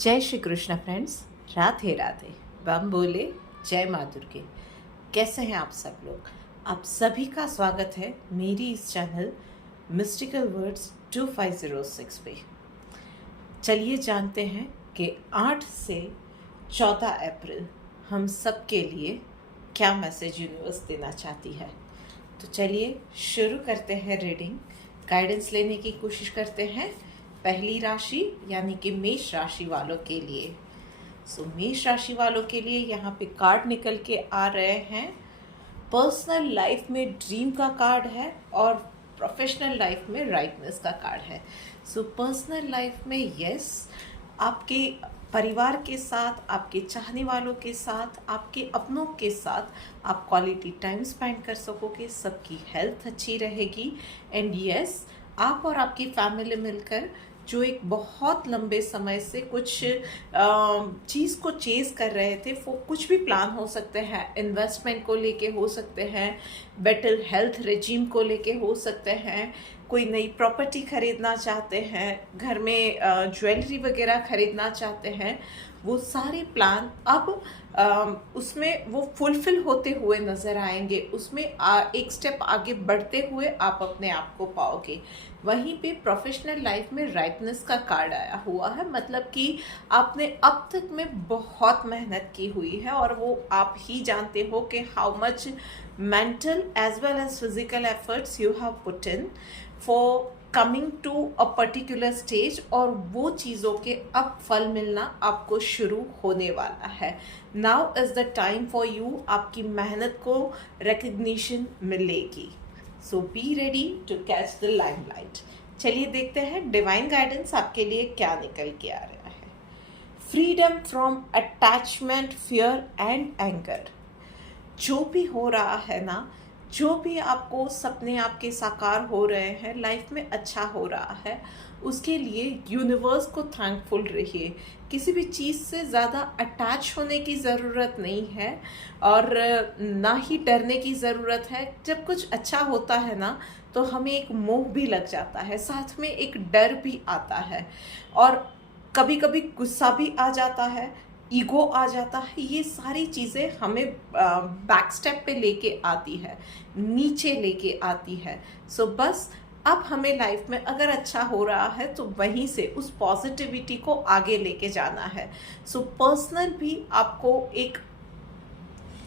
जय श्री कृष्ण फ्रेंड्स, राधे राधे। बम बोले, जय माँ दुर्गे। कैसे हैं आप सब लोग? आप सभी का स्वागत है मेरी इस चैनल मिस्टिकल वर्ड्स 2506 पे। चलिए जानते हैं कि 8 से 14 अप्रैल हम सब के लिए क्या मैसेज यूनिवर्स देना चाहती है। तो चलिए शुरू करते हैं रीडिंग। गाइडेंस लेने की कोशिश करते हैं पहली राशि यानी कि मेष राशि वालों के लिए। मेष राशि वालों के लिए यहाँ पे कार्ड निकल के आ रहे हैं। पर्सनल लाइफ में ड्रीम का कार्ड है और प्रोफेशनल लाइफ में राइटनेस का कार्ड है। पर्सनल लाइफ में यस, आपके परिवार के साथ, आपके चाहने वालों के साथ, आपके अपनों के साथ आप क्वालिटी टाइम स्पेंड कर सकोगे, सबकी हेल्थ अच्छी रहेगी। एंड यस, आप और आपकी फैमिली मिलकर जो एक बहुत लंबे समय से कुछ चीज़ को चेज़ कर रहे थे, वो कुछ भी प्लान हो सकते हैं। इन्वेस्टमेंट को लेके हो सकते हैं, बेटर हेल्थ रेजिम को लेके हो सकते हैं, कोई नई प्रॉपर्टी खरीदना चाहते हैं, घर में ज्वेलरी वगैरह खरीदना चाहते हैं। वो सारे प्लान अब उसमें वो फुलफिल होते हुए नज़र आएंगे। उसमें एक स्टेप आगे बढ़ते हुए आप अपने आप को पाओगे। वहीं पे प्रोफेशनल लाइफ में राइटनेस का कार्ड आया हुआ है, मतलब कि आपने अब तक में बहुत मेहनत की हुई है और वो आप ही जानते हो कि how much mental as well as physical efforts you have put in for coming to a particular stage, और वो चीज़ों के अब फल मिलना आपको शुरू होने वाला है। Now is the time for you, आपकी मेहनत को रिकग्निशन मिलेगी। So be ready to catch the limelight. चलिए देखते हैं डिवाइन गाइडेंस आपके लिए क्या निकल के आ रहा है। Freedom from attachment, fear and anger. जो भी हो रहा है ना, जो भी आपको सपने आपके साकार हो रहे हैं, लाइफ में अच्छा हो रहा है, उसके लिए यूनिवर्स को थैंकफुल रहिए। किसी भी चीज़ से ज़्यादा अटैच होने की ज़रूरत नहीं है और ना ही डरने की ज़रूरत है। जब कुछ अच्छा होता है ना, तो हमें एक मोह भी लग जाता है, साथ में एक डर भी आता है और कभी कभी गुस्सा भी आ जाता है, ईगो आ जाता है। ये सारी चीज़ें हमें बैक स्टेप पे लेके आती है, नीचे लेके आती है। बस अब हमें लाइफ में अगर अच्छा हो रहा है तो वहीं से उस पॉजिटिविटी को आगे लेके जाना है। पर्सनल भी आपको एक,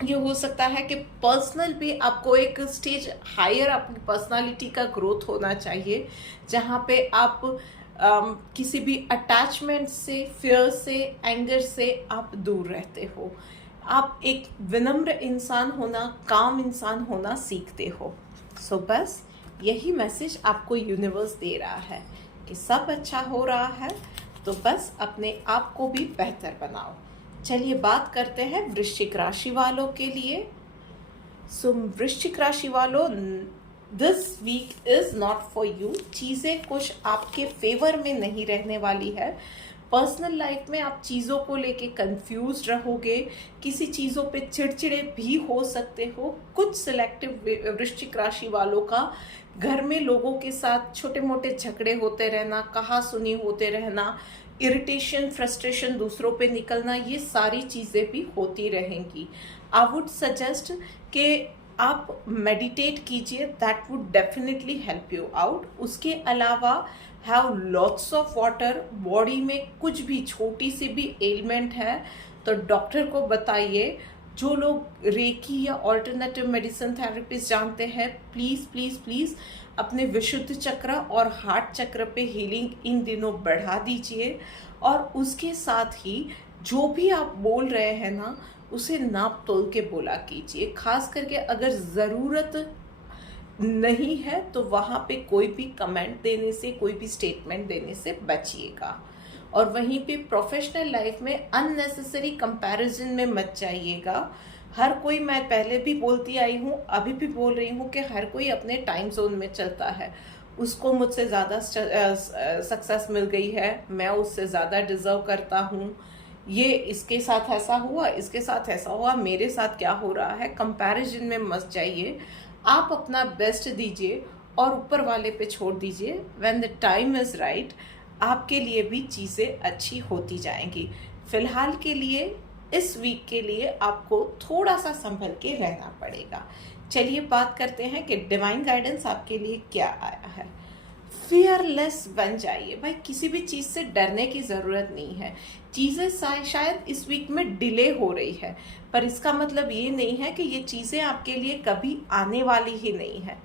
ये हो सकता है कि पर्सनल भी आपको एक स्टेज हायर अपनी पर्सनालिटी का ग्रोथ होना चाहिए, जहाँ पे आप किसी भी अटैचमेंट से, फियर से, एंगर से आप दूर रहते हो। आप एक विनम्र इंसान होना, काम इंसान होना सीखते हो। बस यही मैसेज आपको यूनिवर्स दे रहा है कि सब अच्छा हो रहा है, तो बस अपने आप को भी बेहतर बनाओ। चलिए बात करते हैं वृश्चिक राशि वालों के लिए। वृश्चिक राशि वालों, this week is not for you. चीज़ें कुछ आपके फेवर में नहीं रहने वाली है। पर्सनल लाइफ में आप चीज़ों को लेके कंफ्यूज रहोगे, किसी चीज़ों पे चिड़चिड़े भी हो सकते हो। कुछ सिलेक्टिव वृश्चिक राशि वालों का घर में लोगों के साथ छोटे मोटे झगड़े होते रहना, कहा सुनी होते रहना, इरिटेशन, फ्रस्ट्रेशन दूसरों पे निकलना, ये सारी चीज़ें भी होती रहेंगी। आई वुड सजेस्ट कि आप मेडिटेट कीजिए, that would definitely help you out. उसके अलावा have lots of water. Body में कुछ भी छोटी सी भी एलिमेंट है तो डॉक्टर को बताइए। जो लोग रेकी या ऑल्टरनेटिव मेडिसिन थेरेपिस्ट जानते हैं, प्लीज़ प्लीज़ प्लीज़ अपने विशुद्ध चक्र और हार्ट चक्र पे हीलिंग इन दिनों बढ़ा दीजिए। और उसके साथ ही जो भी आप बोल रहे हैं ना, उसे नाप तोल के बोला कीजिए। खास करके अगर ज़रूरत नहीं है तो वहाँ पे कोई भी कमेंट देने से, कोई भी स्टेटमेंट देने से बचिएगा। और वहीं पे प्रोफेशनल लाइफ में अननेसेसरी कंपैरिजन में मत जाइएगा। हर कोई, मैं पहले भी बोलती आई हूँ, अभी भी बोल रही हूँ कि हर कोई अपने टाइम जोन में चलता है। उसको मुझसे ज़्यादा सक्सेस मिल गई है, मैं उससे ज़्यादा डिज़र्व करता हूँ, ये इसके साथ ऐसा हुआ, इसके साथ ऐसा हुआ, मेरे साथ क्या हो रहा है। कंपैरिजन में मत जाइए। आप अपना बेस्ट दीजिए और ऊपर वाले पे छोड़ दीजिए। When the time is right, आपके लिए भी चीज़ें अच्छी होती जाएंगी। फिलहाल के लिए, इस वीक के लिए आपको थोड़ा सा संभल के रहना पड़ेगा। चलिए बात करते हैं कि डिवाइन गाइडेंस आपके लिए क्या आया है। फियरलेस बन जाइए भाई, किसी भी चीज़ से डरने की ज़रूरत नहीं है। चीज़ें शायद इस वीक में डिले हो रही है, पर इसका मतलब ये नहीं है कि ये चीज़ें आपके लिए कभी आने वाली ही नहीं है।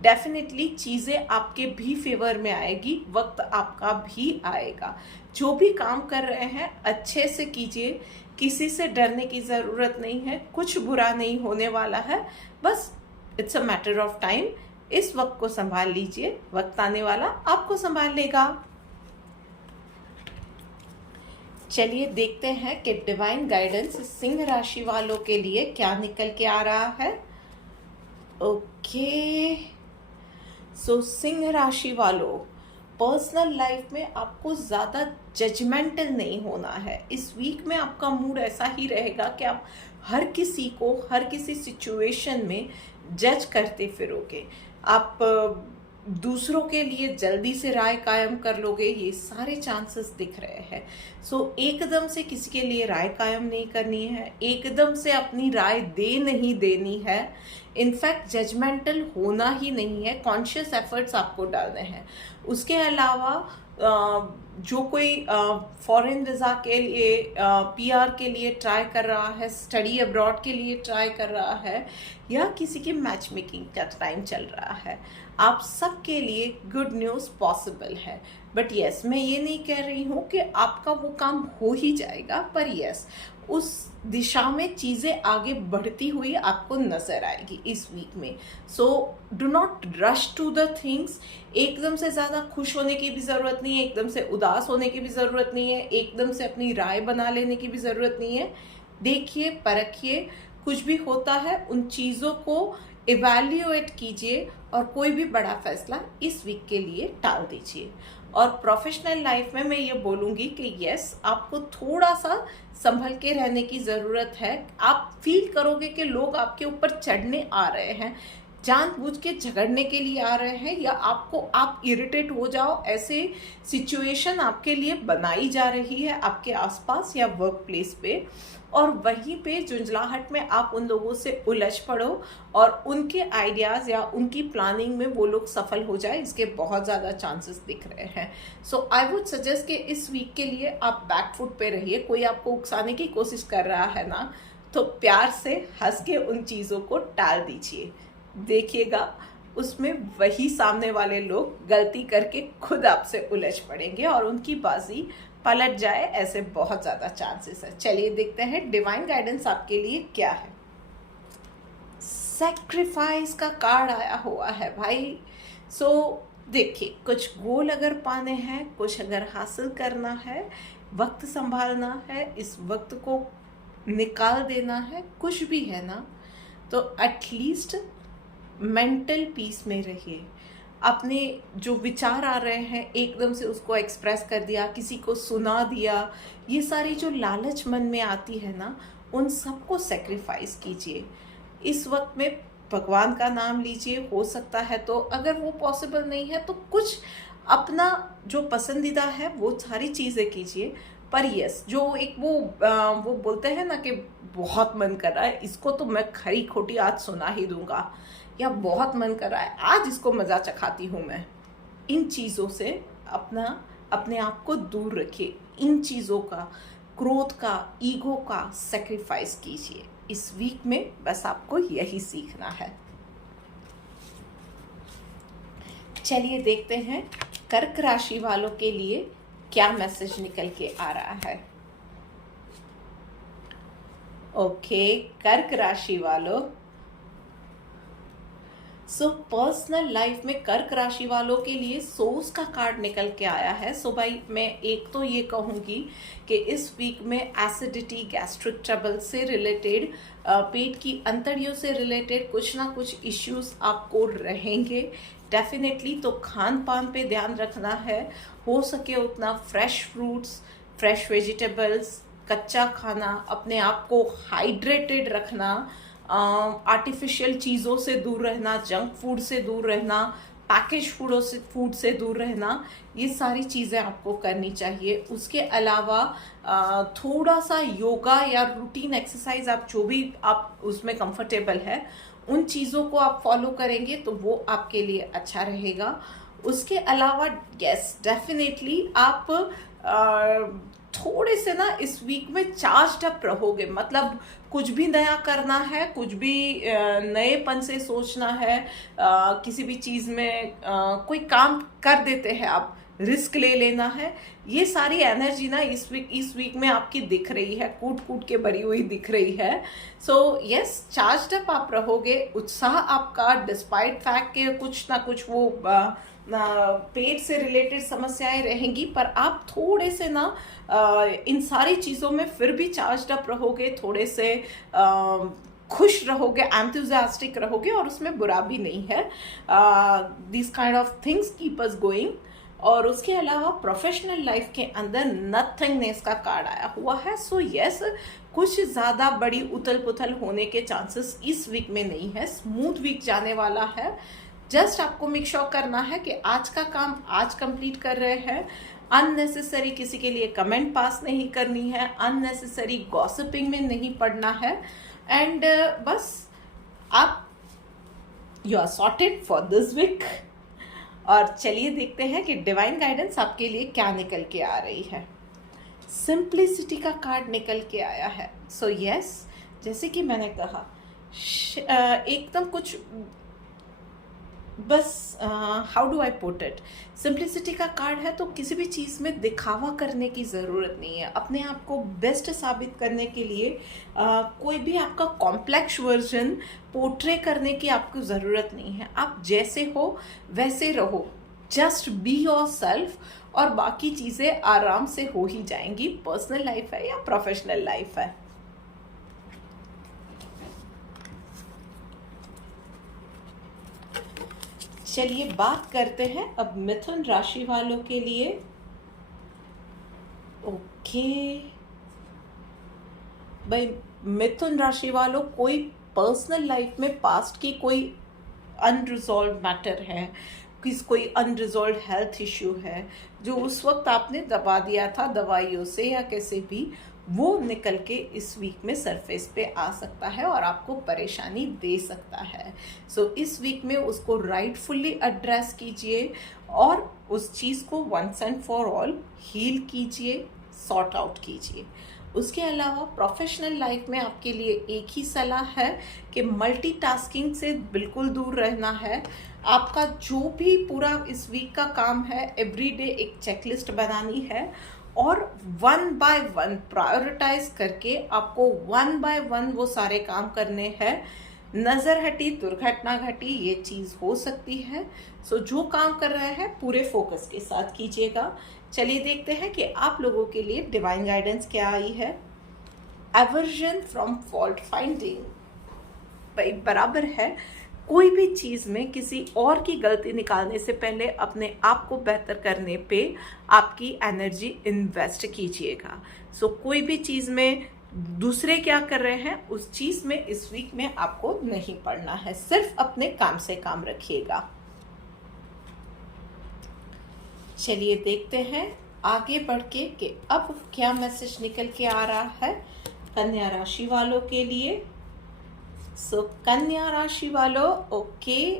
डेफिनेटली चीज़ें आपके भी फेवर में आएगी, वक्त आपका भी आएगा। जो भी काम कर रहे हैं अच्छे से कीजिए, किसी से डरने की ज़रूरत नहीं है, कुछ बुरा नहीं होने वाला है, बस it's a matter of time. इस वक्त को संभाल लीजिए, वक्त आने वाला आपको संभाल लेगा। चलिए देखते हैं कि डिवाइन गाइडेंस सिंह राशि वालों के लिए क्या निकल के आ रहा है। ओके, सो सिंह राशि वालों, पर्सनल लाइफ में आपको ज़्यादा जजमेंटल नहीं होना है। इस वीक में आपका मूड ऐसा ही रहेगा कि आप हर किसी को हर किसी सिचुएशन में जज करते फिरोगे। आप दूसरों के लिए जल्दी से राय कायम कर लोगे, ये सारे चांसेस दिख रहे हैं। सो एकदम से किसी के लिए राय कायम नहीं करनी है, एकदम से अपनी राय दे नहीं देनी है। इनफैक्ट जजमेंटल होना ही नहीं है, कॉन्शियस एफर्ट्स आपको डालने हैं। उसके अलावा जो कोई फॉरेन वीज़ा के लिए, पीआर के लिए ट्राई कर रहा है, स्टडी अब्रॉड के लिए ट्राई कर रहा है, या किसी की मैच मेकिंग का टाइम चल रहा है, आप सबके लिए गुड न्यूज़ पॉसिबल है। बट यस, मैं ये नहीं कह रही हूँ कि आपका वो काम हो ही जाएगा, पर यस, उस दिशा में चीज़ें आगे बढ़ती हुई आपको नज़र आएगी इस वीक में। So do not rush to the things. एकदम से ज़्यादा खुश होने की भी ज़रूरत नहीं है, एकदम से उदास होने की भी ज़रूरत नहीं है, एकदम से अपनी राय बना लेने की भी ज़रूरत नहीं है। देखिए, परखिए, कुछ भी होता है उन चीज़ों को इवैल्यूएट कीजिए और कोई भी बड़ा फैसला इस वीक के लिए टाल दीजिए। और प्रोफेशनल लाइफ में मैं ये बोलूँगी कि यस, आपको थोड़ा सा संभल के रहने की ज़रूरत है। आप फील करोगे कि लोग आपके ऊपर चढ़ने आ रहे हैं, जानबूझ के झगड़ने के लिए आ रहे हैं, या आप इरिटेट हो जाओ, ऐसे सिचुएशन आपके लिए बनाई जा रही है आपके आसपास या वर्क प्लेस पे, और वहीं पे झुंझलाहट में आप उन लोगों से उलझ पड़ो और उनके आइडियाज़ या उनकी प्लानिंग में वो लोग सफल हो जाए, इसके बहुत ज़्यादा चांसेस दिख रहे हैं। सो आई वुड सजेस्ट कि इस वीक के लिए आप बैकफुट पे रहिए। कोई आपको उकसाने की कोशिश कर रहा है ना, तो प्यार से हंस के उन चीज़ों को टाल दीजिए। देखिएगा, उसमें वही सामने वाले लोग गलती करके खुद आपसे उलझ पड़ेंगे और उनकी बाजी पलट जाए, ऐसे बहुत ज़्यादा चांसेस है। चलिए देखते हैं डिवाइन गाइडेंस आपके लिए क्या है। सैक्रिफाइस का कार्ड आया हुआ है भाई। सो देखिए, कुछ गोल अगर पाने हैं, कुछ अगर हासिल करना है, वक्त संभालना है, इस वक्त को निकाल देना है, कुछ भी है ना, तो एटलीस्ट मेंटल पीस में रहिए। अपने जो विचार आ रहे हैं एकदम से उसको एक्सप्रेस कर दिया, किसी को सुना दिया, ये सारी जो लालच मन में आती है ना, उन सबको सेक्रीफाइस कीजिए। इस वक्त में भगवान का नाम लीजिए, हो सकता है तो, अगर वो पॉसिबल नहीं है तो कुछ अपना जो पसंदीदा है वो सारी चीज़ें कीजिए। पर यस, जो एक वो बोलते हैं ना कि बहुत मन कर रहा है इसको तो मैं खरी खोटी आज सुना ही दूंगा, या बहुत मन कर रहा है आज इसको मज़ा चखाती हूँ मैं, इन चीज़ों से अपने आप को दूर रखिए। इन चीज़ों का, क्रोध का, ईगो का सेक्रीफाइस कीजिए। इस वीक में बस आपको यही सीखना है। चलिए देखते हैं कर्क राशि वालों के लिए क्या मैसेज निकल के आ रहा है। ओके, कर्क राशि वालों, सो पर्सनल लाइफ में कर्क राशि वालों के लिए सोर्स का कार्ड निकल के आया है। सो भाई, मैं एक तो ये कहूँगी कि इस वीक में एसिडिटी, गैस्ट्रिक ट्रबल से रिलेटेड, पेट की अंतड़ियों से रिलेटेड कुछ ना कुछ इश्यूज आपको रहेंगे डेफिनेटली। तो खान पान पे ध्यान रखना है, हो सके उतना फ्रेश फ्रूट्स, फ्रेश वेजिटेबल्स, कच्चा खाना, अपने आप को हाइड्रेटेड रखना, आर्टिफिशियल चीज़ों से दूर रहना, जंक फूड से दूर रहना, पैकेज फूड से दूर रहना, ये सारी चीज़ें आपको करनी चाहिए। उसके अलावा थोड़ा सा योगा या रूटीन एक्सरसाइज, आप जो भी आप उसमें कंफर्टेबल है उन चीज़ों को आप फॉलो करेंगे तो वो आपके लिए अच्छा रहेगा। उसके अलावा यस डेफिनेटली आप थोड़े से ना इस वीक में चार्ज्ड अप रहोगे, मतलब कुछ भी नया करना है, कुछ भी नएपन से सोचना है, किसी भी चीज़ में कोई काम कर देते हैं आप, रिस्क ले लेना है, ये सारी एनर्जी ना इस वीक में आपकी दिख रही है, कूट कूट के भरी हुई दिख रही है। सो यस चार्ज्ड अप आप रहोगे, उत्साह आपका डिस्पाइट फैक्ट के कुछ ना कुछ वो पेट से रिलेटेड समस्याएं रहेंगी, पर आप थोड़े से ना इन सारी चीज़ों में फिर भी चार्ज्ड अप रहोगे, थोड़े से खुश रहोगे, एंथुजियास्टिक रहोगे, और उसमें बुरा भी नहीं है। This kind of things keep us going. और उसके अलावा प्रोफेशनल लाइफ के अंदर नथिंगनेस का कार्ड आया हुआ है। सो यस कुछ ज़्यादा बड़ी उथल पुथल होने के चांसेस इस वीक में नहीं है, स्मूथ वीक जाने वाला है। जस्ट आपको मेक श्योर करना है कि आज का काम आज कंप्लीट कर रहे हैं, अननेसेसरी किसी के लिए कमेंट पास नहीं करनी है, अननेसेसरी गॉसिपिंग में नहीं पड़ना है, एंड बस आप you are sorted for this week. और चलिए देखते हैं कि डिवाइन गाइडेंस आपके लिए क्या निकल के आ रही है। सिंप्लिसिटी का कार्ड निकल के आया है। सो यस जैसे कि मैंने कहा एकदम कुछ बस how do I put it, simplicity का कार्ड है तो किसी भी चीज़ में दिखावा करने की ज़रूरत नहीं है। अपने आप को बेस्ट साबित करने के लिए कोई भी आपका कॉम्प्लेक्स वर्जन पोर्ट्रे करने की आपको ज़रूरत नहीं है। आप जैसे हो वैसे रहो, जस्ट बी योर सेल्फ, और बाकी चीज़ें आराम से हो ही जाएंगी, पर्सनल लाइफ है या प्रोफेशनल लाइफ है। चलिए बात करते हैं अब मिथुन राशि वालों के लिए। ओके भाई, मिथुन राशि वालों, कोई पर्सनल लाइफ में पास्ट की कोई अनरिजॉल्व मैटर है, कोई अनरिजॉल्व हेल्थ इश्यू है जो उस वक्त आपने दबा दिया था दवाइयों से या कैसे भी, वो निकल के इस वीक में सरफेस पे आ सकता है और आपको परेशानी दे सकता है। सो इस वीक में उसको राइटफुली एड्रेस कीजिए और उस चीज़ को once and for all heal कीजिए, सॉर्ट आउट कीजिए। उसके अलावा प्रोफेशनल लाइफ में आपके लिए एक ही सलाह है कि मल्टीटास्किंग से बिल्कुल दूर रहना है। आपका जो भी पूरा इस वीक का काम है, एवरीडे एक चेकलिस्ट बनानी है और 1 बाय 1 प्रायोरिटाइज करके आपको 1 बाय 1 वो सारे काम करने हैं। नज़र हटी दुर्घटना घटी, ये चीज़ हो सकती है। सो जो काम कर रहे हैं पूरे फोकस के साथ कीजिएगा। चलिए देखते हैं कि आप लोगों के लिए डिवाइन गाइडेंस क्या आई है। एवर्जन फ्रॉम फॉल्ट फाइंडिंग, भाई बराबर है, कोई भी चीज़ में किसी और की गलती निकालने से पहले अपने आप को बेहतर करने पे आपकी एनर्जी इन्वेस्ट कीजिएगा। सो कोई भी चीज़ में दूसरे क्या कर रहे हैं उस चीज़ में इस वीक में आपको नहीं पड़ना है, सिर्फ अपने काम से काम रखिएगा। चलिए देखते हैं आगे बढ़ के कि अब क्या मैसेज निकल के आ रहा है कन्या राशि वालों के लिए। सो कन्या राशि वालों, ओके,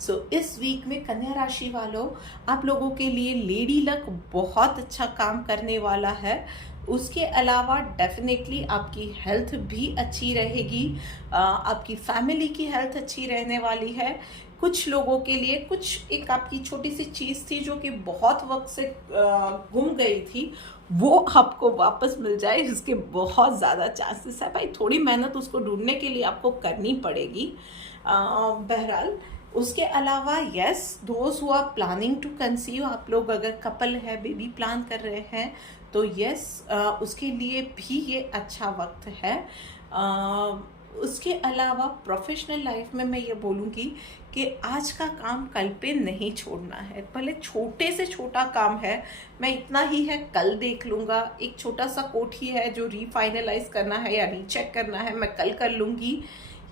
सो इस वीक में कन्या राशि वालों आप लोगों के लिए लेडी लक बहुत अच्छा काम करने वाला है। उसके अलावा डेफिनेटली आपकी हेल्थ भी अच्छी रहेगी, आपकी फैमिली की हेल्थ अच्छी रहने वाली है। कुछ लोगों के लिए कुछ एक आपकी छोटी सी चीज़ थी जो कि बहुत वक्त से गुम गई थी, वो आपको वापस मिल जाए, इसके बहुत ज़्यादा चांसेस है। भाई थोड़ी मेहनत उसको ढूंढने के लिए आपको करनी पड़ेगी। बहरहाल उसके अलावा yes those who are planning to conceive, आप लोग अगर कपल है, बेबी प्लान कर रहे हैं तो यस उसके लिए भी ये अच्छा वक्त है। उसके अलावा प्रोफेशनल लाइफ में मैं ये बोलूँगी कि आज का काम कल पे नहीं छोड़ना है, भले छोटे से छोटा काम है, मैं इतना ही है कल देख लूँगा, एक छोटा सा कोट ही है जो रीफाइनलाइज करना है या रीचेक करना है मैं कल कर लूँगी,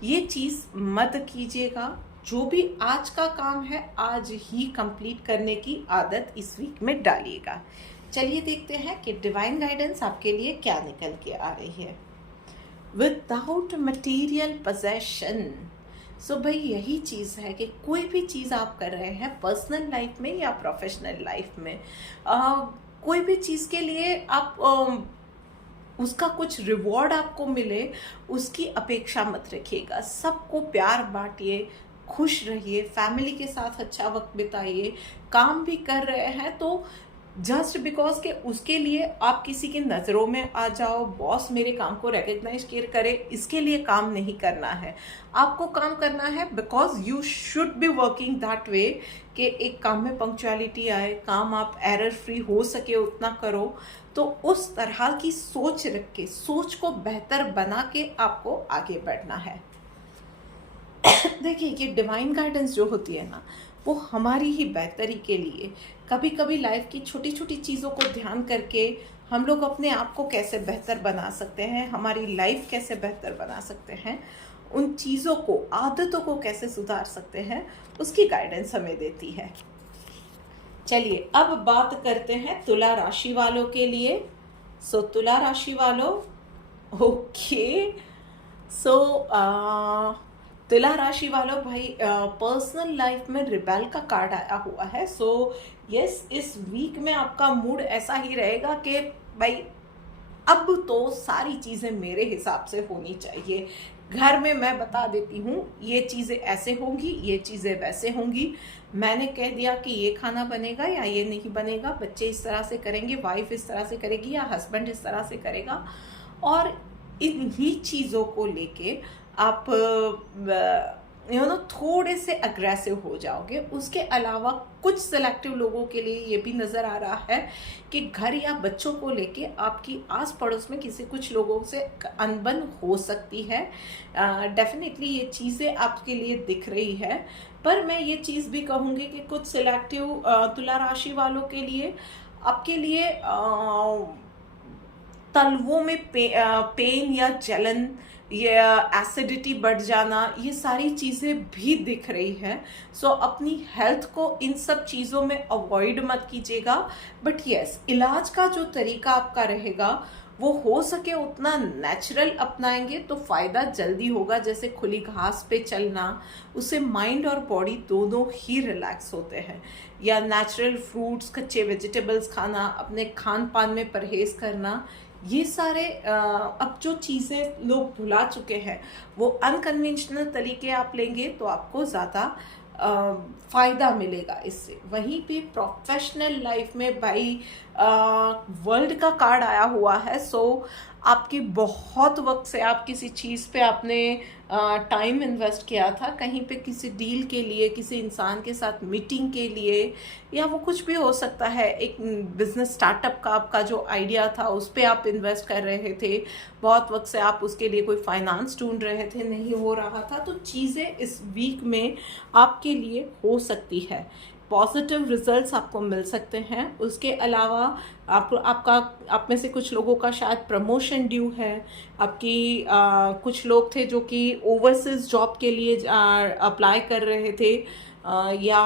ये चीज़ मत कीजिएगा। जो भी आज का काम है आज ही कंप्लीट करने की आदत इस वीक में डालिएगा। चलिए देखते हैं कि डिवाइन गाइडेंस आपके लिए क्या निकल के आ रही है। Without material possession. सो भाई यही चीज़ है कि कोई भी चीज़ आप कर रहे हैं पर्सनल लाइफ में या प्रोफेशनल लाइफ में, कोई भी चीज़ के लिए आप उसका कुछ रिवॉर्ड आपको मिले उसकी अपेक्षा मत रखिएगा। सबको प्यार बांटिए, खुश रहिए, फैमिली के साथ अच्छा वक्त बिताइए। काम भी कर रहे हैं तो जस्ट बिकॉज के उसके लिए आप किसी की नज़रों में आ जाओ, बॉस मेरे काम को रिकग्नाइज करे, इसके लिए काम नहीं करना है। आपको काम करना है because you should be working that way कि एक काम में पंक्चुअलिटी आए, काम आप एरर फ्री हो सके उतना करो। तो उस तरह की सोच रख के, सोच को बेहतर बना के आपको आगे बढ़ना है। देखिए कि डिवाइन गाइडेंस जो होती है ना, वो हमारी ही बेहतरी के लिए, कभी कभी लाइफ की छोटी छोटी चीज़ों को ध्यान करके हम लोग अपने आप को कैसे बेहतर बना सकते हैं, हमारी लाइफ कैसे बेहतर बना सकते हैं, उन चीज़ों को, आदतों को कैसे सुधार सकते हैं, उसकी गाइडेंस हमें देती है। चलिए अब बात करते हैं तुला राशि वालों के लिए। सो तुला राशि वालों, ओके, सो तुला राशि वालों भाई, पर्सनल लाइफ में रिबेल का कार्ड आया हुआ है। सो यस, इस वीक में आपका मूड ऐसा ही रहेगा कि भाई अब तो सारी चीज़ें मेरे हिसाब से होनी चाहिए। घर में मैं बता देती हूँ ये चीज़ें ऐसे होंगी, ये चीज़ें वैसे होंगी, मैंने कह दिया कि ये खाना बनेगा या ये नहीं बनेगा, बच्चे इस तरह से करेंगे, वाइफ इस तरह से करेगी या हस्बैंड इस तरह से करेगा। और इन्हीं चीज़ों को लेके आप थोड़े से अग्रेसिव हो जाओगे। उसके अलावा कुछ सिलेक्टिव लोगों के लिए ये भी नज़र आ रहा है कि घर या बच्चों को लेके आपकी आस पड़ोस में किसी कुछ लोगों से अनबन हो सकती है। डेफिनेटली ये चीज़ें आपके लिए दिख रही है। पर मैं ये चीज़ भी कहूँगी कि कुछ सिलेक्टिव तुला राशि वालों के लिए, आपके लिए तलवों में पेन या जलन या एसिडिटी बढ़ जाना, ये सारी चीज़ें भी दिख रही है। सो अपनी हेल्थ को इन सब चीज़ों में अवॉइड मत कीजिएगा। बट यस, इलाज का जो तरीका आपका रहेगा वो हो सके उतना नेचुरल अपनाएंगे तो फ़ायदा जल्दी होगा। जैसे खुली घास पे चलना, उससे माइंड और बॉडी दोनों ही रिलैक्स होते हैं। या नेचुरल फ्रूट्स, कच्चे वेजिटेबल्स खाना, अपने खान पान में परहेज़ करना, ये सारे अब जो चीज़ें लोग भुला चुके हैं वो अनकन्वेंशनल तरीके आप लेंगे तो आपको ज़्यादा फ़ायदा मिलेगा इससे। वहीं पे प्रोफेशनल लाइफ में भाई वर्ल्ड का कार्ड आया हुआ है। सो आपकी बहुत वक्त से आप किसी चीज़ पे आपने टाइम इन्वेस्ट किया था, कहीं पे किसी डील के लिए, किसी इंसान के साथ मीटिंग के लिए, या वो कुछ भी हो सकता है। एक बिजनेस स्टार्टअप का आपका जो आइडिया था उस पर आप इन्वेस्ट कर रहे थे, बहुत वक्त से आप उसके लिए कोई फाइनेंस ढूंढ रहे थे, नहीं हो रहा था। तो चीज़ें इस वीक में आपके लिए हो सकती है, पॉजिटिव रिजल्ट्स आपको मिल सकते हैं। उसके अलावा आप में से कुछ लोगों का शायद प्रमोशन ड्यू है। आपकी कुछ लोग थे जो कि ओवरसीज जॉब के लिए अप्लाई कर रहे थे, या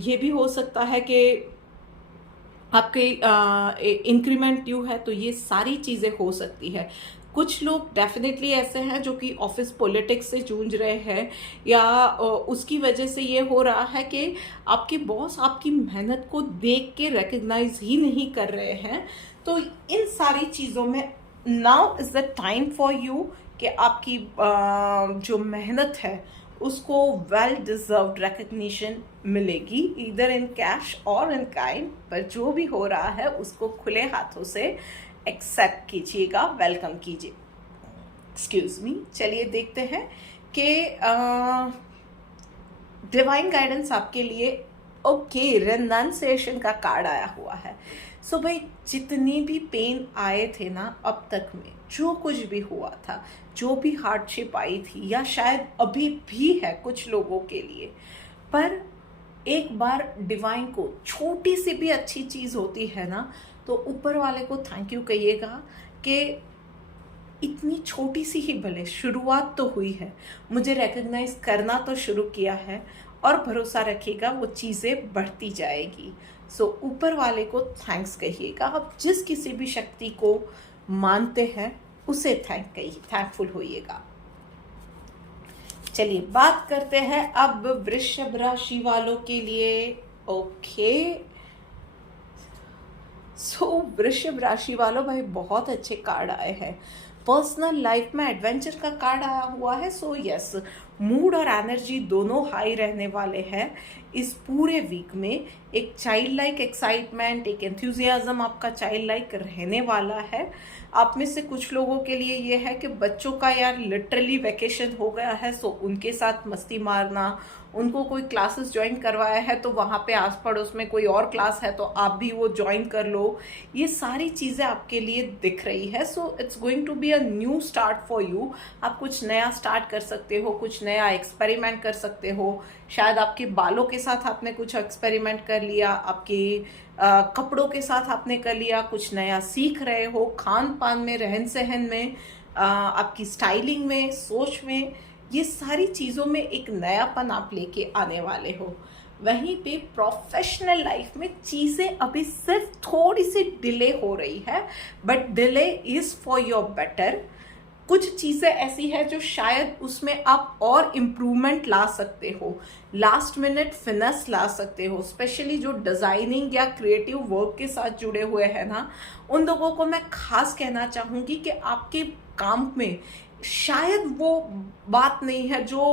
ये भी हो सकता है कि आपके इंक्रीमेंट ड्यू है। तो ये सारी चीज़ें हो सकती है। कुछ लोग डेफिनेटली ऐसे हैं जो कि ऑफिस पॉलिटिक्स से जूझ रहे हैं, या उसकी वजह से ये हो रहा है कि आपके बॉस आपकी मेहनत को देख के रिकग्नाइज ही नहीं कर रहे हैं। तो इन सारी चीज़ों में now is the time for you कि आपकी जो मेहनत है उसको वेल डिजर्व्ड रिकग्निशन मिलेगी, इधर इन कैश और इन काइंड। पर जो भी हो रहा है उसको खुले हाथों से एक्सेप्ट कीजिएगा, वेलकम कीजिए। Excuse me. चलिए देखते हैं कि डिवाइन गाइडेंस आपके लिए। ओके, रेनंसिएशन का कार्ड आया हुआ है। सो भाई जितनी भी पेन आए थे ना अब तक में, जो कुछ भी हुआ था, जो भी हार्डशिप आई थी, या शायद अभी भी है कुछ लोगों के लिए, पर एक बार डिवाइन को छोटी सी भी अच्छी चीज़ होती है ना तो ऊपर वाले को थैंक यू कहिएगा कि इतनी छोटी सी ही भले शुरुआत तो हुई है, मुझे रिकग्नाइज करना तो शुरू किया है और भरोसा रखिएगा वो चीज़ें बढ़ती जाएगी। सो ऊपर वाले को थैंक्स कहिएगा। आप जिस किसी भी शक्ति को मानते हैं उसे थैंकफुल होइएगा। चलिए बात करते हैं अब वृषभ राशि वालों के लिए। ओके, सो वृषभ राशि वालों भाई बहुत अच्छे कार्ड आए हैं। पर्सनल लाइफ में एडवेंचर का कार्ड आया हुआ है। सो यस, मूड और एनर्जी दोनों हाई रहने वाले हैं इस पूरे वीक में। एक चाइल्ड लाइक एक्साइटमेंट, एक एंथुजियाज्म आपका चाइल्ड लाइक रहने वाला है। आप में से कुछ लोगों के लिए ये है कि बच्चों का यार लिटरली वैकेशन हो गया है, सो उनके साथ मस्ती मारना, उनको कोई क्लासेस ज्वाइन करवाया है तो वहाँ पे आस पड़ोस में कोई और क्लास है तो आप भी वो ज्वाइन कर लो, ये सारी चीज़ें आपके लिए दिख रही है। So it's going to be a new start for you. आप कुछ नया स्टार्ट कर सकते हो, कुछ नया एक्सपेरिमेंट कर सकते हो। शायद आपके बालों के साथ आपने कुछ एक्सपेरिमेंट कर लिया, आपके कपड़ों के साथ आपने कर लिया, कुछ नया सीख रहे हो, खान पान में, रहन सहन में, आपकी स्टाइलिंग में, सोच में, ये सारी चीज़ों में एक नयापन आप लेके आने वाले हो। वहीं पे प्रोफेशनल लाइफ में चीज़ें अभी सिर्फ थोड़ी सी डिले हो रही है, but delay is for your better. कुछ चीज़ें ऐसी है जो शायद उसमें आप और इम्प्रूवमेंट ला सकते हो, लास्ट मिनट फिनेस ला सकते हो। स्पेशली जो डिज़ाइनिंग या क्रिएटिव वर्क के साथ जुड़े हुए हैं ना, उन लोगों को मैं खास कहना चाहूँगी कि आपके काम में शायद वो बात नहीं है जो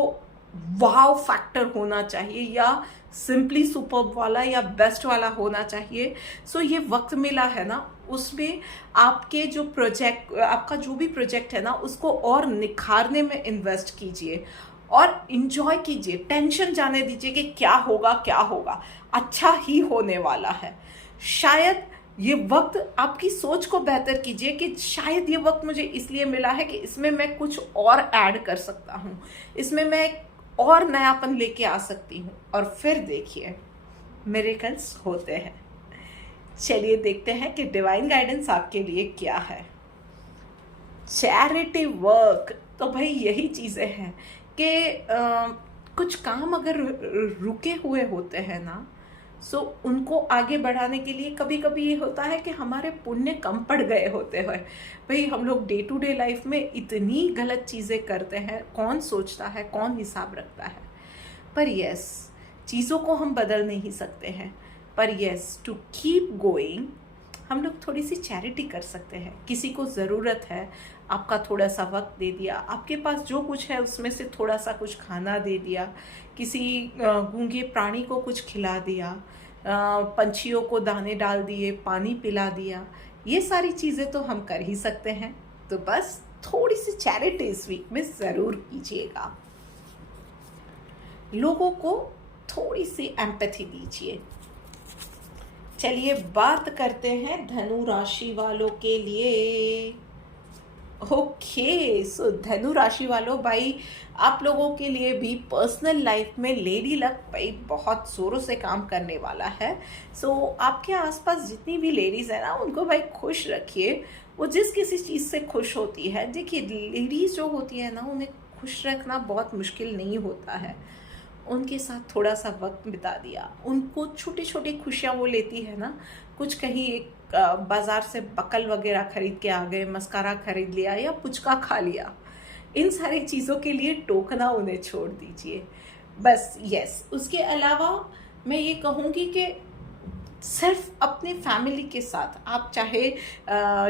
वाव फैक्टर होना चाहिए या सिंपली सुपर्ब वाला या बेस्ट वाला होना चाहिए। सो ये वक्त मिला है ना, उसमें आपके जो प्रोजेक्ट, आपका जो भी प्रोजेक्ट है ना, उसको और निखारने में इन्वेस्ट कीजिए और इन्जॉय कीजिए। टेंशन जाने दीजिए कि क्या होगा, अच्छा ही होने वाला है। शायद ये वक्त आपकी सोच को बेहतर कीजिए कि शायद ये वक्त मुझे इसलिए मिला है कि इसमें मैं कुछ और ऐड कर सकता हूँ, इसमें मैं और नयापन लेके आ सकती हूँ, और फिर देखिए मिरेकल्स होते हैं। चलिए देखते हैं कि डिवाइन गाइडेंस आपके लिए क्या है। चैरिटी वर्क, तो भाई यही चीज़ें हैं कि कुछ काम अगर रुके हुए होते हैं ना, सो उनको आगे बढ़ाने के लिए कभी कभी ये होता है कि हमारे पुण्य कम पड़ गए होते हैं। भाई हम लोग डे टू डे लाइफ में इतनी गलत चीज़ें करते हैं, कौन सोचता है, कौन हिसाब रखता है। पर यस, चीज़ों को हम बदल नहीं सकते हैं, पर यस, टू कीप गोइंग हम लोग थोड़ी सी चैरिटी कर सकते हैं। किसी को ज़रूरत है, आपका थोड़ा सा वक्त दे दिया, आपके पास जो कुछ है उसमें से थोड़ा सा कुछ खाना दे दिया, किसी गूंगे प्राणी को कुछ खिला दिया, पंछियों को दाने डाल दिए, पानी पिला दिया, ये सारी चीज़ें तो हम कर ही सकते हैं। तो बस थोड़ी सी चैरिटी इस वीक में ज़रूर कीजिएगा। लोगों को थोड़ी सी एम्पैथी दीजिए। चलिए बात करते हैं धनु राशि वालों के लिए। ओके, सो धनु राशि वालों, भाई आप लोगों के लिए भी पर्सनल लाइफ में लेडी लक भाई बहुत ज़ोरों से काम करने वाला है। सो आपके आसपास जितनी भी लेडीज़ है ना, उनको भाई खुश रखिए। वो जिस किसी चीज़ से खुश होती है, देखिए लेडीज़ जो होती है ना, उन्हें खुश रखना बहुत मुश्किल नहीं होता है। उनके साथ थोड़ा सा वक्त बिता दिया, उनको छोटी छोटी खुशियाँ वो लेती है ना, कुछ कहीं एक बाज़ार से बकल वगैरह खरीद के आ गए, मस्कारा खरीद लिया या पुचका खा लिया, इन सारी चीज़ों के लिए टोकना उन्हें छोड़ दीजिए बस। यस, उसके अलावा मैं ये कहूँगी कि सिर्फ अपनी फैमिली के साथ, आप चाहे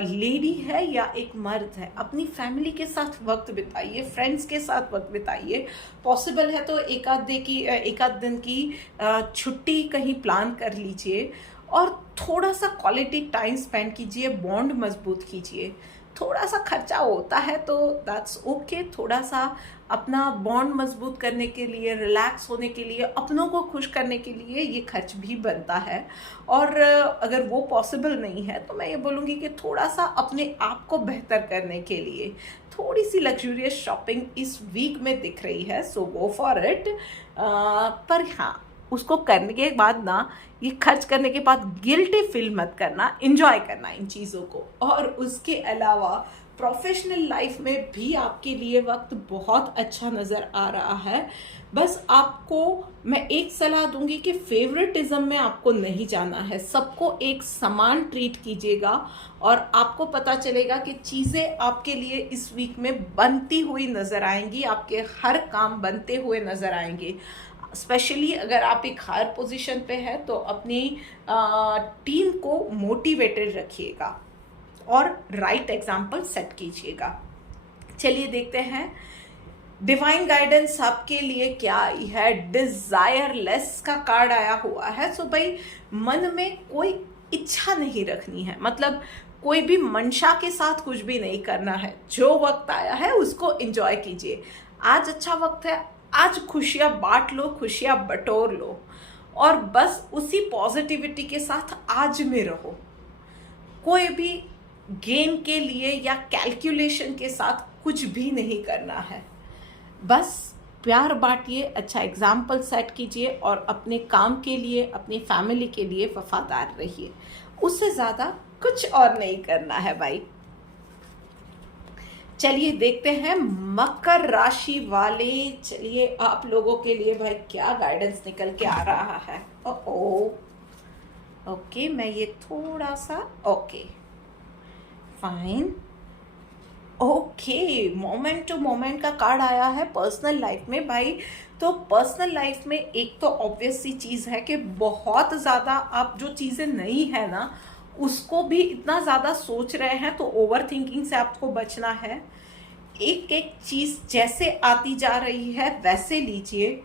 लेडी है या एक मर्द है, अपनी फैमिली के साथ वक्त बिताइए, फ्रेंड्स के साथ वक्त बिताइए। पॉसिबल है तो एक आध दिन की छुट्टी कहीं प्लान कर लीजिए और थोड़ा सा क्वालिटी टाइम स्पेंड कीजिए, बॉन्ड मजबूत कीजिए। थोड़ा सा खर्चा होता है तो दैट्स ओके, थोड़ा सा अपना बॉन्ड मजबूत करने के लिए, रिलैक्स होने के लिए, अपनों को खुश करने के लिए ये खर्च भी बनता है। और अगर वो पॉसिबल नहीं है तो मैं ये बोलूँगी कि थोड़ा सा अपने आप को बेहतर करने के लिए थोड़ी सी लग्जूरियस शॉपिंग इस वीक में दिख रही है, सो गो फॉर इट। पर हाँ, उसको करने के बाद ना, ये खर्च करने के बाद गिल्टी फील मत करना, एंजॉय करना इन चीज़ों को। और उसके अलावा प्रोफेशनल लाइफ में भी आपके लिए वक्त बहुत अच्छा नज़र आ रहा है। बस आपको मैं एक सलाह दूंगी कि फेवरेटिज्म में आपको नहीं जाना है, सबको एक समान ट्रीट कीजिएगा और आपको पता चलेगा कि चीज़ें आपके लिए इस वीक में बनती हुई नज़र आएंगी, आपके हर काम बनते हुए नज़र आएंगे। स्पेशली अगर आप एक हायर पोजीशन पे है तो अपनी टीम को मोटिवेटेड रखिएगा और राइट एग्जाम्पल सेट कीजिएगा। चलिए देखते हैं डिवाइन गाइडेंस आपके लिए क्या आई है। डिजायरलेस का कार्ड आया हुआ है। सो भाई, मन में कोई इच्छा नहीं रखनी है, मतलब कोई भी मंशा के साथ कुछ भी नहीं करना है। जो वक्त आया है उसको एंजॉय कीजिए। आज अच्छा वक्त है, आज खुशियां बांट लो, खुशियां बटोर लो और बस उसी पॉजिटिविटी के साथ आज में रहो। कोई भी गेम के लिए या कैलकुलेशन के साथ कुछ भी नहीं करना है। बस प्यार बांटिए, अच्छा एग्जाम्पल सेट कीजिए और अपने काम के लिए, अपनी फैमिली के लिए वफादार रहिए। उससे ज़्यादा कुछ और नहीं करना है भाई। चलिए देखते हैं मकर राशि वाले, चलिए आप लोगों के लिए भाई क्या गाइडेंस निकल के आ रहा है। ओके, मैं ये थोड़ा सा okay fine. Okay, moment to moment का कार्ड आया है पर्सनल लाइफ में भाई। तो पर्सनल लाइफ में एक तो ऑब्वियस सी चीज़ है कि बहुत ज़्यादा आप जो चीज़ें नहीं है ना उसको भी इतना ज़्यादा सोच रहे हैं, तो ओवर थिंकिंग से आपको बचना है। एक एक चीज़ जैसे आती जा रही है वैसे लीजिए।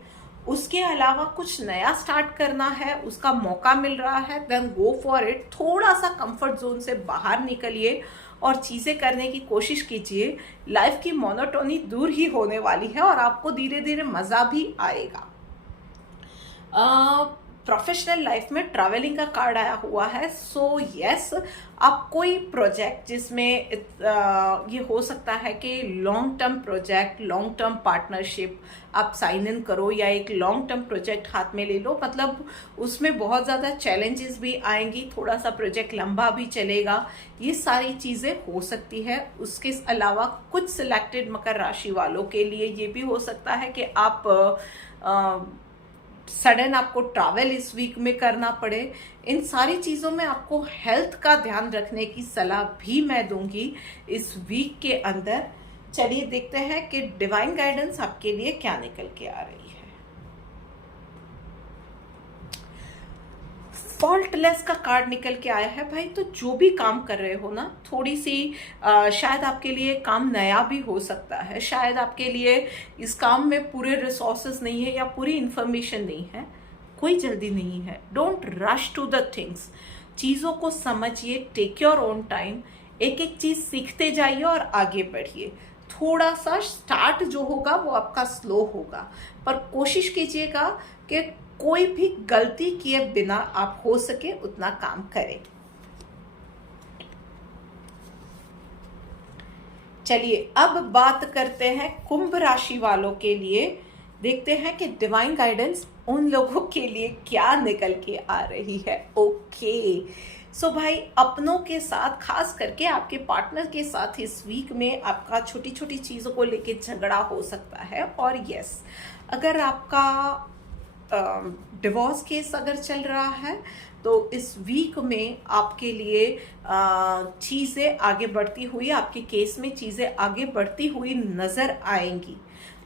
उसके अलावा कुछ नया स्टार्ट करना है, उसका मौका मिल रहा है, देन गो फॉर इट। थोड़ा सा कंफर्ट जोन से बाहर निकलिए और चीज़ें करने की कोशिश कीजिए। लाइफ की मोनोटोनी दूर ही होने वाली है और आपको धीरे धीरे मज़ा भी आएगा। प्रोफेशनल लाइफ में ट्रैवलिंग का कार्ड आया हुआ है। सो यस, आप कोई प्रोजेक्ट जिसमें ये हो सकता है कि long term project, long term partnership आप साइन इन करो या एक लॉन्ग टर्म प्रोजेक्ट हाथ में ले लो। मतलब उसमें बहुत ज़्यादा चैलेंजेस भी आएंगी, थोड़ा सा प्रोजेक्ट लंबा भी चलेगा, ये सारी चीज़ें हो सकती है। उसके अलावा कुछ सिलेक्टेड मकर राशि वालों के लिए ये भी हो सकता है कि आप सडन आपको ट्रैवल इस वीक में करना पड़े। इन सारी चीज़ों में आपको हेल्थ का ध्यान रखने की सलाह भी मैं दूंगी इस वीक के अंदर। चलिए देखते हैं कि डिवाइन गाइडेंस आपके लिए क्या निकल के आ रही है। फॉल्टलेस का कार्ड निकल के आया है भाई। तो जो भी काम कर रहे हो ना, थोड़ी सी शायद आपके लिए काम नया भी हो सकता है, शायद आपके लिए इस काम में पूरे रिसोर्सेज नहीं है या पूरी इंफॉर्मेशन नहीं है। कोई जल्दी नहीं है, don't rush to the things. चीज़ों को समझिए, टेक योर ओन टाइम, एक एक चीज़ सीखते जाइए और आगे बढ़िए। थोड़ा सा स्टार्ट जो होगा वो आपका स्लो होगा, पर कोशिश कीजिएगा कि कोई भी गलती किए बिना आप हो सके उतना काम करें। चलिए अब बात करते हैं कुंभ राशि वालों के लिए। देखते हैं कि डिवाइन गाइडेंस उन लोगों के लिए क्या निकल के आ रही है। ओके, सो भाई, अपनों के साथ, खास करके आपके पार्टनर के साथ इस वीक में आपका छोटी छोटी चीज़ों को लेके झगड़ा हो सकता है। और यस, अगर आपका डिवोर्स केस अगर चल रहा है तो इस वीक में आपके लिए चीज़ें आगे बढ़ती हुई, आपके केस में चीज़ें आगे बढ़ती हुई नज़र आएंगी।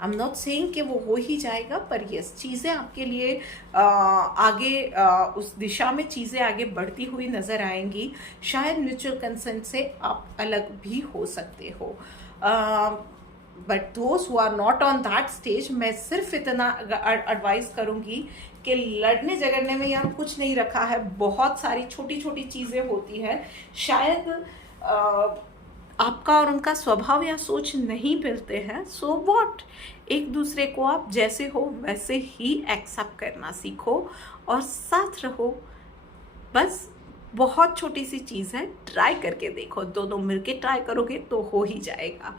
आई एम नॉट सेइंग कि वो हो ही जाएगा, पर यस, चीज़ें आपके लिए आगे उस दिशा में चीज़ें आगे बढ़ती हुई नज़र आएंगी। शायद म्यूचुअल कंसेंट से आप अलग भी हो सकते हो। But those who are not on that stage, मैं सिर्फ इतना एडवाइस करूँगी कि लड़ने झगड़ने में यार कुछ नहीं रखा है, बहुत सारी छोटी छोटी चीज़ें होती है। शायद आपका और उनका स्वभाव या सोच नहीं मिलते हैं, सो व्हाट, एक दूसरे को आप जैसे हो वैसे ही एक्सेप्ट करना सीखो और साथ रहो। बस बहुत छोटी सी चीज़ है, ट्राई करके देखो, दोनों मिलके ट्राई करोगे तो हो ही जाएगा।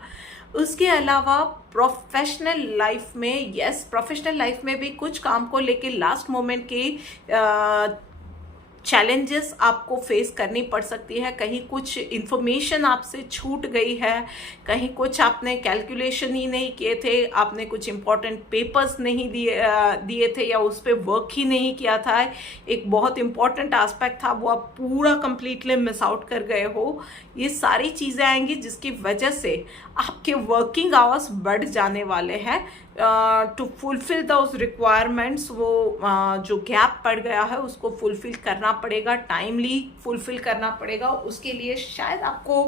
उसके अलावा प्रोफेशनल लाइफ में, यस, प्रोफेशनल लाइफ में भी कुछ काम को लेके लास्ट मोमेंट के चैलेंजेस आपको फेस करनी पड़ सकती है। कहीं कुछ इन्फॉर्मेशन आपसे छूट गई है, कहीं कुछ आपने कैलकुलेशन ही नहीं किए थे, आपने कुछ इम्पॉर्टेंट पेपर्स नहीं दिए थे या उस पर वर्क ही नहीं किया था, एक बहुत इम्पॉर्टेंट एस्पेक्ट था वो आप पूरा कंप्लीटली मिस आउट कर गए हो। ये सारी चीज़ें आएंगी जिसकी वजह से आपके वर्किंग आवर्स बढ़ जाने वाले हैं टू फुलफिल दोज रिक्वायरमेंट्स। वो जो गैप पड़ गया है उसको फुलफिल करना पड़ेगा, टाइमली फुलफिल करना पड़ेगा। उसके लिए शायद आपको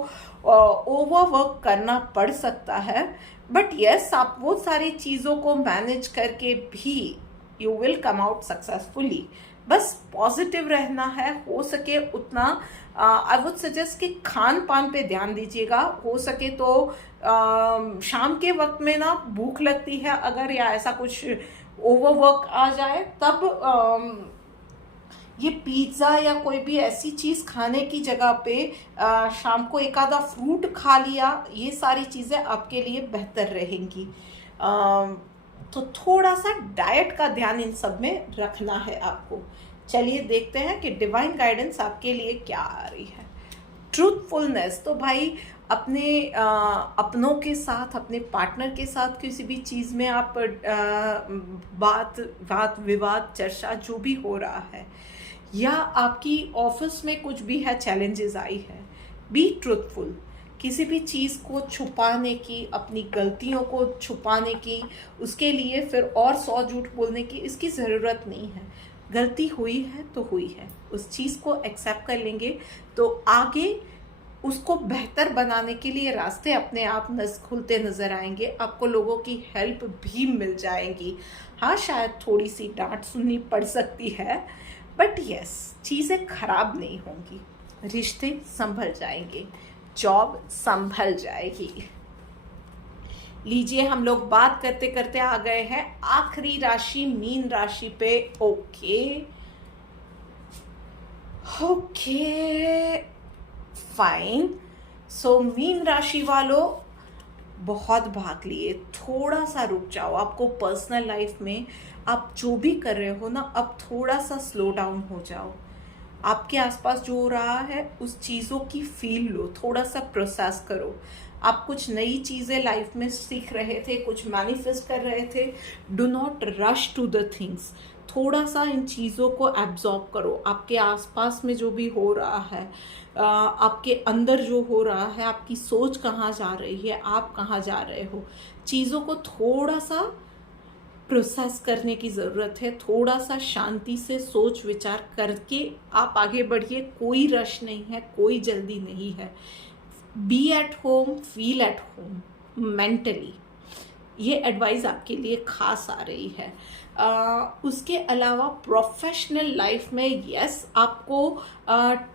ओवरवर्क करना पड़ सकता है, बट यस आप वो सारी चीज़ों को मैनेज करके भी you will come out successfully. बस पॉजिटिव रहना है, हो सके उतना। आई वुड सजेस्ट कि खान पान पे ध्यान दीजिएगा। हो सके तो शाम के वक्त में ना भूख लगती है अगर, या ऐसा कुछ ओवरवर्क आ जाए, तब ये पिज्ज़ा या कोई भी ऐसी चीज़ खाने की जगह पे शाम को एक आधा फ्रूट खा लिया, ये सारी चीज़ें आपके लिए बेहतर रहेंगी। तो थोड़ा सा डाइट का ध्यान इन सब में रखना है आपको। चलिए देखते हैं कि डिवाइन गाइडेंस आपके लिए क्या आ रही है। ट्रूथफुलनेस, तो भाई अपने अपनों के साथ, अपने पार्टनर के साथ किसी भी चीज़ में आप बात विवाद चर्चा जो भी हो रहा है, या आपकी ऑफिस में कुछ भी है चैलेंजेस आई है, बी ट्रूथफुल। किसी भी चीज़ को छुपाने की, अपनी गलतियों को छुपाने की, उसके लिए फिर और 100 झूठ बोलने की इसकी ज़रूरत नहीं है। गलती हुई है तो हुई है, उस चीज़ को एक्सेप्ट कर लेंगे तो आगे उसको बेहतर बनाने के लिए रास्ते अपने आप खुलते नज़र आएंगे। आपको लोगों की हेल्प भी मिल जाएंगी। हाँ, शायद थोड़ी सी डांट सुननी पड़ सकती है, बट यस चीज़ें खराब नहीं होंगी, रिश्ते संभल जाएंगे, जॉब संभल जाएगी। लीजिए, हम लोग बात करते करते आ गए हैं आखिरी राशि मीन राशि पे। Okay fine. सो मीन राशि वालों, बहुत भाग लिए, थोड़ा सा रुक जाओ। आपको पर्सनल लाइफ में आप जो भी कर रहे हो ना, अब थोड़ा सा स्लो डाउन हो जाओ। आपके आसपास जो हो रहा है उस चीज़ों की फील लो, थोड़ा सा प्रोसेस करो। आप कुछ नई चीज़ें लाइफ में सीख रहे थे, कुछ मैनिफेस्ट कर रहे थे, do not rush to the things. थोड़ा सा इन चीज़ों को एब्जॉर्ब करो। आपके आसपास में जो भी हो रहा है, आपके अंदर जो हो रहा है, आपकी सोच कहाँ जा रही है, आप कहाँ जा रहे हो, चीज़ों को थोड़ा सा प्रोसेस करने की ज़रूरत है। थोड़ा सा शांति से सोच विचार करके आप आगे बढ़िए। कोई रश नहीं है, कोई जल्दी नहीं है। Be at home, feel at home mentally. ये एडवाइस आपके लिए खास आ रही है। उसके अलावा प्रोफेशनल लाइफ में यस आपको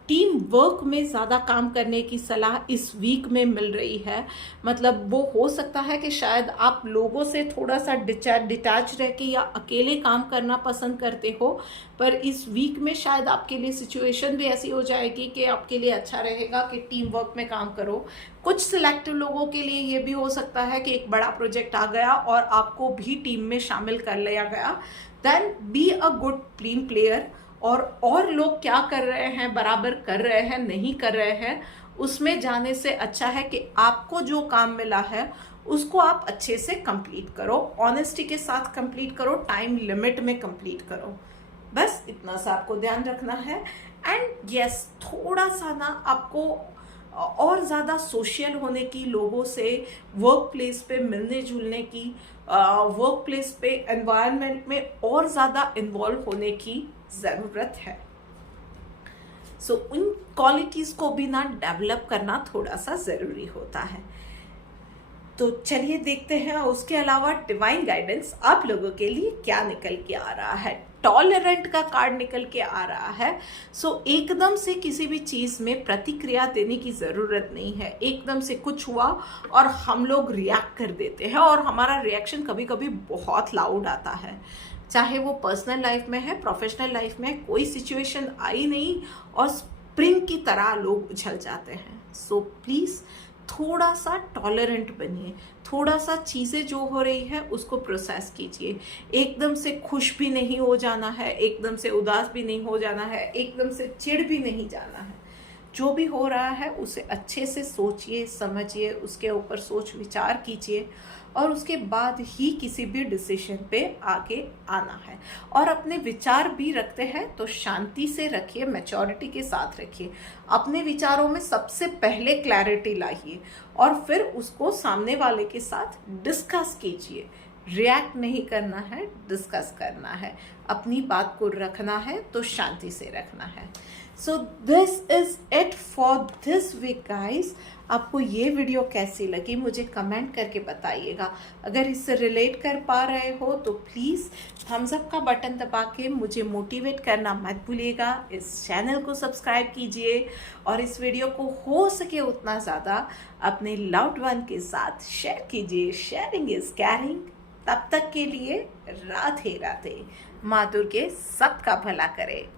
टीम वर्क में ज़्यादा काम करने की सलाह इस वीक में मिल रही है। मतलब वो हो सकता है कि शायद आप लोगों से थोड़ा सा डिटैच रह के या अकेले काम करना पसंद करते हो, पर इस वीक में शायद आपके लिए सिचुएशन भी ऐसी हो जाएगी कि आपके लिए अच्छा रहेगा कि टीम वर्क में काम करो। कुछ सिलेक्टिव लोगों के लिए ये भी हो सकता है कि एक बड़ा प्रोजेक्ट आ गया और आपको भी टीम में शामिल कर लिया गया। Then be a good team player, और लोग क्या कर रहे हैं, बराबर कर रहे हैं, नहीं कर रहे हैं, उसमें जाने से अच्छा है कि आपको जो काम मिला है उसको आप अच्छे से कंप्लीट करो, ऑनेस्टी के साथ कंप्लीट करो, टाइम लिमिट में कंप्लीट करो। बस इतना सा आपको ध्यान रखना है। एंड यस थोड़ा सा ना आपको और ज़्यादा सोशल होने की, लोगों से वर्क प्लेस पे मिलने जुलने की, वर्क प्लेस पे एनवायरनमेंट में और ज़्यादा इन्वॉल्व होने की ज़रूरत है। सो उन क्वालिटीज़ को भी ना डेवलप करना थोड़ा सा ज़रूरी होता है। तो चलिए देखते हैं उसके अलावा डिवाइन गाइडेंस आप लोगों के लिए क्या निकल के आ रहा है। टॉलरेंट का कार्ड निकल के आ रहा है। सो एकदम से किसी भी चीज़ में प्रतिक्रिया देने की ज़रूरत नहीं है। एकदम से कुछ हुआ और हम लोग रिएक्ट कर देते हैं, और हमारा रिएक्शन कभी कभी बहुत लाउड आता है। चाहे वो पर्सनल लाइफ में है, प्रोफेशनल लाइफ में, कोई सिचुएशन आई नहीं और स्प्रिंग की तरह लोग उछल जाते हैं। सो प्लीज़ थोड़ा सा टॉलरेंट बनिए, थोड़ा सा चीज़ें जो हो रही है उसको प्रोसेस कीजिए। एकदम से खुश भी नहीं हो जाना है, एकदम से उदास भी नहीं हो जाना है, एकदम से चिढ़ भी नहीं जाना है। जो भी हो रहा है उसे अच्छे से सोचिए, समझिए, उसके ऊपर सोच विचार कीजिए और उसके बाद ही किसी भी डिसीजन पे आगे आना है। और अपने विचार भी रखते हैं तो शांति से रखिए, मैच्योरिटी के साथ रखिए। अपने विचारों में सबसे पहले क्लैरिटी लाइए और फिर उसको सामने वाले के साथ डिस्कस कीजिए। रिएक्ट नहीं करना है, डिस्कस करना है। अपनी बात को रखना है तो शांति से रखना है। So this is it for this week guys. आपको ये वीडियो कैसी लगी मुझे कमेंट करके बताइएगा। अगर इससे रिलेट कर पा रहे हो तो प्लीज़ थम्स अप का बटन दबा के मुझे मोटिवेट करना मत भूलिएगा। इस चैनल को सब्सक्राइब कीजिए और इस वीडियो को हो सके उतना ज़्यादा अपने लव्ड वन के साथ शेयर कीजिए। Sharing is carrying. तब तक के लिए राधे राधे। माँ दुर्गे सबका भला करे।